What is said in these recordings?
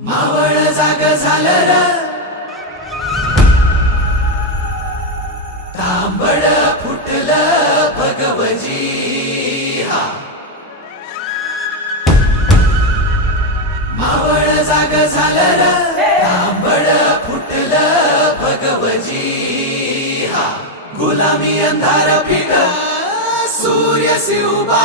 मावळ जाग झालं र. तांबड फुटलं भगवजी हा मावळ जाग झालं र. तांबड फुटलं भगवजी हा गुलामी अंधार फिट सूर्य शिवबा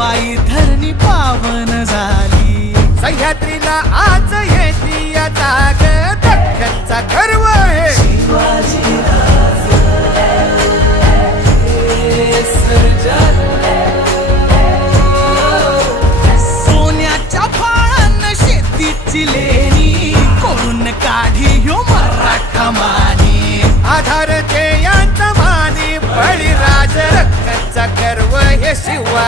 पायी धरणी पावन झाली. सह्याद्रीला आज येते या जाग. दख्खनचा गर्व आहे. सोन्याच्या फाळान शेतीची लेणी. करून काढी ह्यो मराठा मानी?